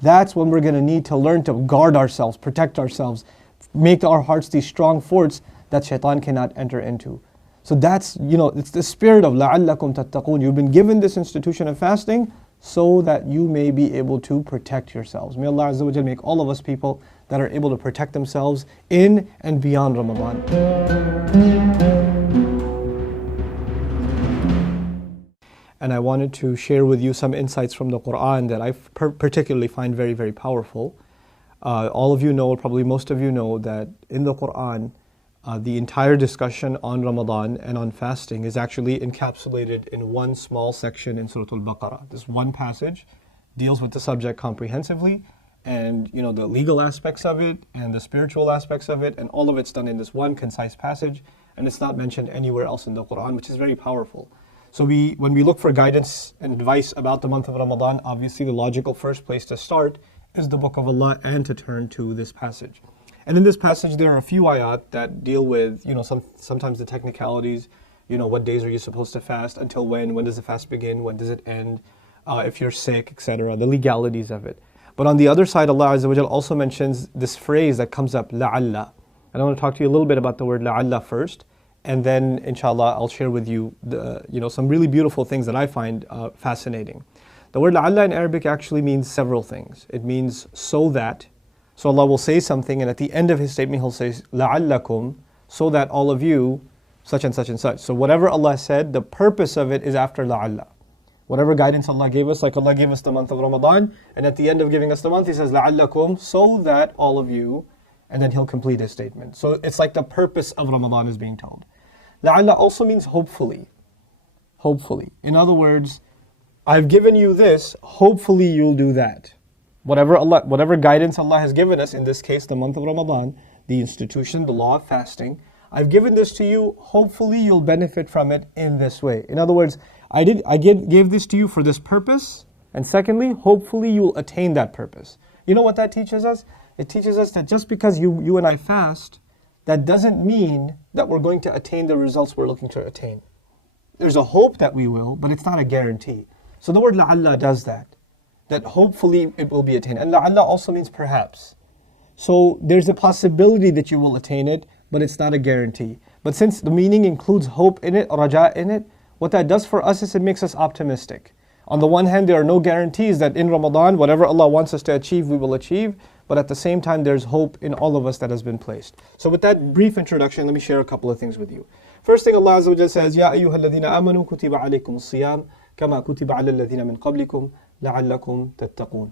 that's when we're going to need to learn to guard ourselves, protect ourselves, make our hearts these strong forts that shaitan cannot enter into. So that's, it's the spirit of لَعَلَّكُمْ تَتَّقُونَ. You've been given this institution of fasting so that you may be able to protect yourselves. May Allah Azza wa Jal make all of us people that are able to protect themselves in and beyond Ramadan. And I wanted to share with you some insights from the Quran that I particularly find very, very powerful. All of you know, or probably most of you know, that in the Quran, the entire discussion on Ramadan and on fasting is actually encapsulated in one small section in Surah Al-Baqarah. This one passage deals with the subject comprehensively, and the legal aspects of it and the spiritual aspects of it, and all of it's done in this one concise passage, and it's not mentioned anywhere else in the Quran, which is very powerful. So when we look for guidance and advice about the month of Ramadan, obviously the logical first place to start is the Book of Allah and to turn to this passage. And in this passage there are a few ayat that deal with sometimes the technicalities, what days are you supposed to fast, until when does the fast begin, when does it end, if you're sick, etc., the legalities of it. But on the other side, Allah Azza wa Jal also mentions this phrase that comes up, la'alla. And I want to talk to you a little bit about the word la'alla first, and then inshallah I'll share with you some really beautiful things that I find fascinating. The word la'alla in Arabic actually means several things. It means so that. So Allah will say something, and at the end of His statement He'll say la'allakum, so that all of you, such and such and such. So whatever Allah said, the purpose of it is after la'alla. Whatever guidance Allah gave us, like Allah gave us the month of Ramadan, and at the end of giving us the month He says la'allakum, so that all of you, and then He'll complete His statement. So it's like the purpose of Ramadan is being told. La'alla also means hopefully. Hopefully. In other words, I've given you this, hopefully you'll do that. Whatever guidance Allah has given us, in this case the month of Ramadan, the institution, the law of fasting, I've given this to you, hopefully you'll benefit from it in this way. In other words, I gave this to you for this purpose, and secondly, hopefully you'll attain that purpose. You know what that teaches us? It teaches us that just because you and I fast, that doesn't mean that we're going to attain the results we're looking to attain. There's a hope that we will, but it's not a guarantee. So the word la'alla does that hopefully it will be attained. And la'alla also means perhaps. So there's a possibility that you will attain it, but it's not a guarantee. But since the meaning includes hope in it, raja in it, what that does for us is it makes us optimistic. On the one hand, there are no guarantees that in Ramadan, whatever Allah wants us to achieve, we will achieve. But at the same time, there's hope in all of us that has been placed. So with that brief introduction, let me share a couple of things with you. First thing Allah Azza wa Jalla says, Ya ayyuha alladhina amanu kutiba alaykum as-siyam, kama kutiba ala alladhina min qablikum, la'allakum tattaqun.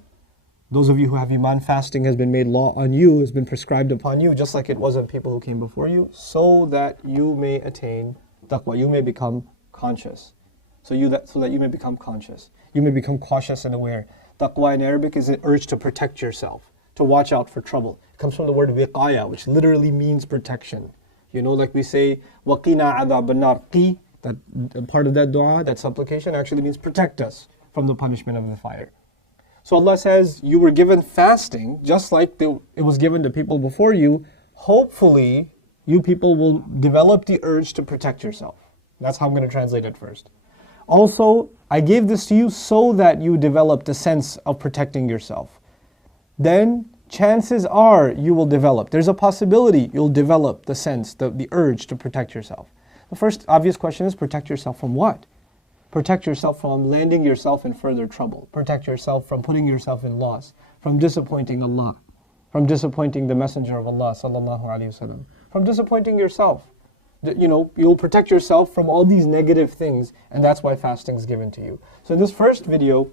Those of you who have iman, fasting has been made law on you, has been prescribed upon you, just like it was on people who came before you, so that you may attain taqwa, you may become conscious. So that you may become conscious. You may become cautious and aware. Taqwa in Arabic is an urge to protect yourself, to watch out for trouble. It comes from the word wiqaya, which literally means protection. Like we say, waqina adhab an-nar, qi, that part of that dua, that supplication actually means protect us from the punishment of the fire. So Allah says, you were given fasting, just like it was given to people before you. Hopefully, you people will develop the urge to protect yourself. That's how I'm going to translate it first. Also, I gave this to you so that you develop the sense of protecting yourself. Then, chances are you will develop. There's a possibility you'll develop the sense, the urge to protect yourself. The first obvious question is, protect yourself from what? Protect yourself from landing yourself in further trouble. Protect yourself from putting yourself in loss, from disappointing Allah, from disappointing the Messenger of Allah sallallahu alaihi wasallam, from disappointing yourself. You'll protect yourself from all these negative things, and that's why fasting is given to you. So in this first video,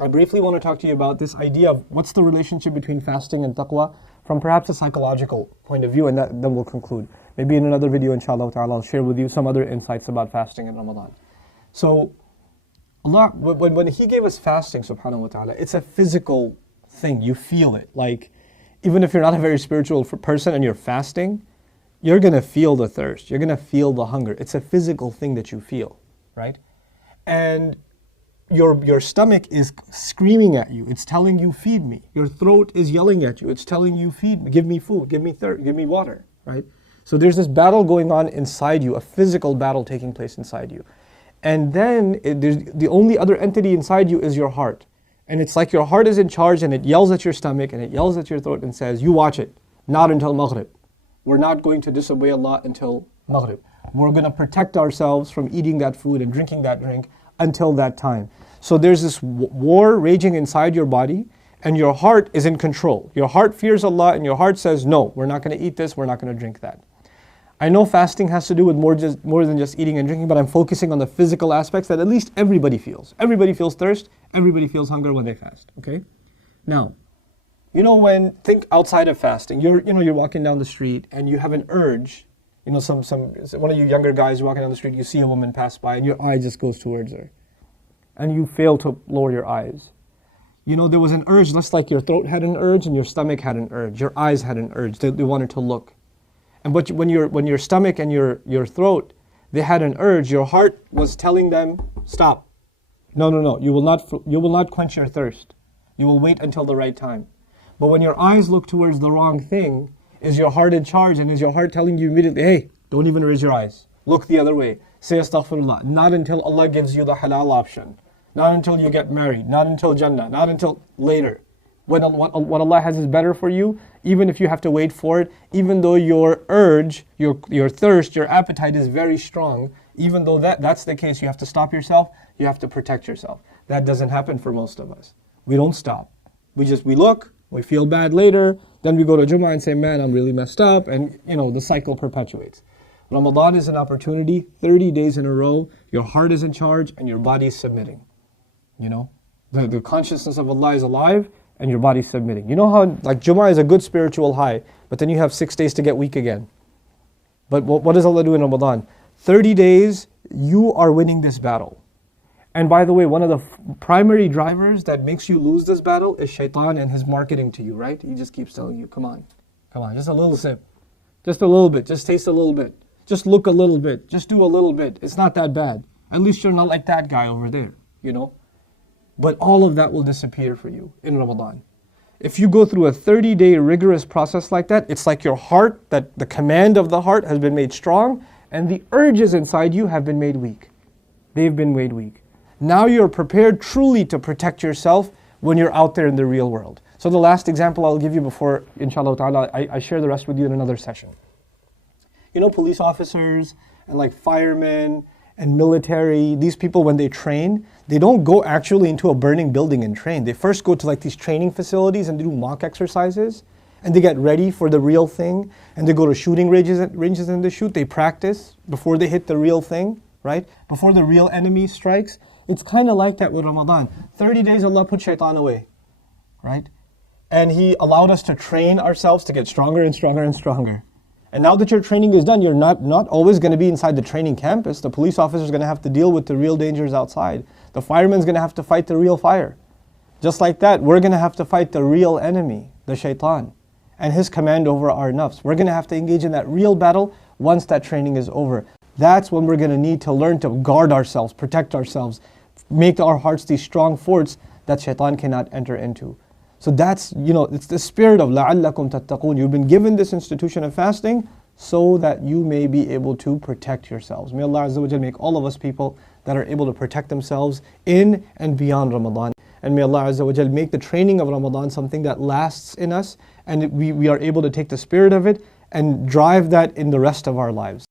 I briefly want to talk to you about this idea of what's the relationship between fasting and taqwa from perhaps a psychological point of view, and then we'll conclude. Maybe in another video, inshallah ta'ala, I'll share with you some other insights about fasting in Ramadan. So Allah, when He gave us fasting, subhanahu wa ta'ala, it's a physical thing. You feel it. Like, even if you're not a very spiritual person and you're fasting, you're going to feel the thirst. You're going to feel the hunger. It's a physical thing that you feel, right? And your stomach is screaming at you. It's telling you, feed me. Your throat is yelling at you. It's telling you, feed me, give me food, give me thirst, give me water, right? So there's this battle going on inside you, a physical battle taking place inside you. And then the only other entity inside you is your heart. And it's like your heart is in charge and it yells at your stomach and it yells at your throat and says, you watch it, not until Maghrib. We're not going to disobey Allah until Maghrib. We're going to protect ourselves from eating that food and drinking that drink until that time. So there's this war raging inside your body, and your heart is in control. Your heart fears Allah and your heart says, no, we're not going to eat this, we're not going to drink that. I know fasting has to do with more than just eating and drinking, but I'm focusing on the physical aspects that at least everybody feels. Everybody feels thirst, everybody feels hunger when they fast, okay? Now, think outside of fasting, you're walking down the street and you have an urge, one of you younger guys walking down the street, you see a woman pass by and your eye just goes towards her. And you fail to lower your eyes. There was an urge, just like your throat had an urge and your stomach had an urge. Your eyes had an urge. They wanted to look. But when your stomach and your throat, they had an urge, your heart was telling them, stop. No. You will not quench your thirst. You will wait until the right time. But when your eyes look towards the wrong thing, is your heart in charge, and is your heart telling you immediately, hey, don't even raise your eyes. Look the other way. Say astaghfirullah. Not until Allah gives you the halal option. Not until you get married. Not until Jannah. Not until later. When what Allah has is better for you, even if you have to wait for it, even though your urge, your thirst, your appetite is very strong, even though that's the case, you have to stop yourself, you have to protect yourself. That doesn't happen for most of us. We don't stop. We look, we feel bad later, then we go to Jummah and say, man, I'm really messed up, and the cycle perpetuates. Ramadan is an opportunity, 30 days in a row, your heart is in charge and your body is submitting. The consciousness of Allah is alive, and your body's submitting. You know how Jummah is a good spiritual high, but then you have 6 days to get weak again. But what does Allah do in Ramadan? 30 days, you are winning this battle. And by the way, one of the primary drivers that makes you lose this battle is shaitan and his marketing to you, right? He just keeps telling you, come on, just a little sip. Just a little bit, just taste a little bit. Just look a little bit, just do a little bit. It's not that bad. At least you're not like that guy over there, But all of that will disappear for you in Ramadan. If you go through a 30-day rigorous process like that, it's like your heart, that the command of the heart has been made strong, and the urges inside you have been made weak. They've been made weak. Now you're prepared truly to protect yourself when you're out there in the real world. So the last example I'll give you before, inshallah ta'ala, I share the rest with you in another session. Police officers and firemen and military, these people, when they train, they don't go actually into a burning building and train. They first go to these training facilities and they do mock exercises, and they get ready for the real thing, and they go to shooting ranges and they shoot. They practice before they hit the real thing, right? Before the real enemy strikes. It's kind of like that with Ramadan. 30 days Allah put shaitan away, right? And He allowed us to train ourselves to get stronger and stronger and stronger. And now that your training is done, you're not always going to be inside the training campus. The police officer is going to have to deal with the real dangers outside. The fireman's going to have to fight the real fire. Just like that, we're going to have to fight the real enemy, the shaitan, and his command over our nafs. We're going to have to engage in that real battle once that training is over. That's when we're going to need to learn to guard ourselves, protect ourselves, make our hearts these strong forts that shaitan cannot enter into. So that's, it's the spirit of لَعَلَّكُمْ تَتَّقُونَ. You've been given this institution of fasting so that you may be able to protect yourselves. May Allah Azza wa Jal make all of us people that are able to protect themselves in and beyond Ramadan. And may Allah Azza wa Jal make the training of Ramadan something that lasts in us, and we are able to take the spirit of it and drive that in the rest of our lives.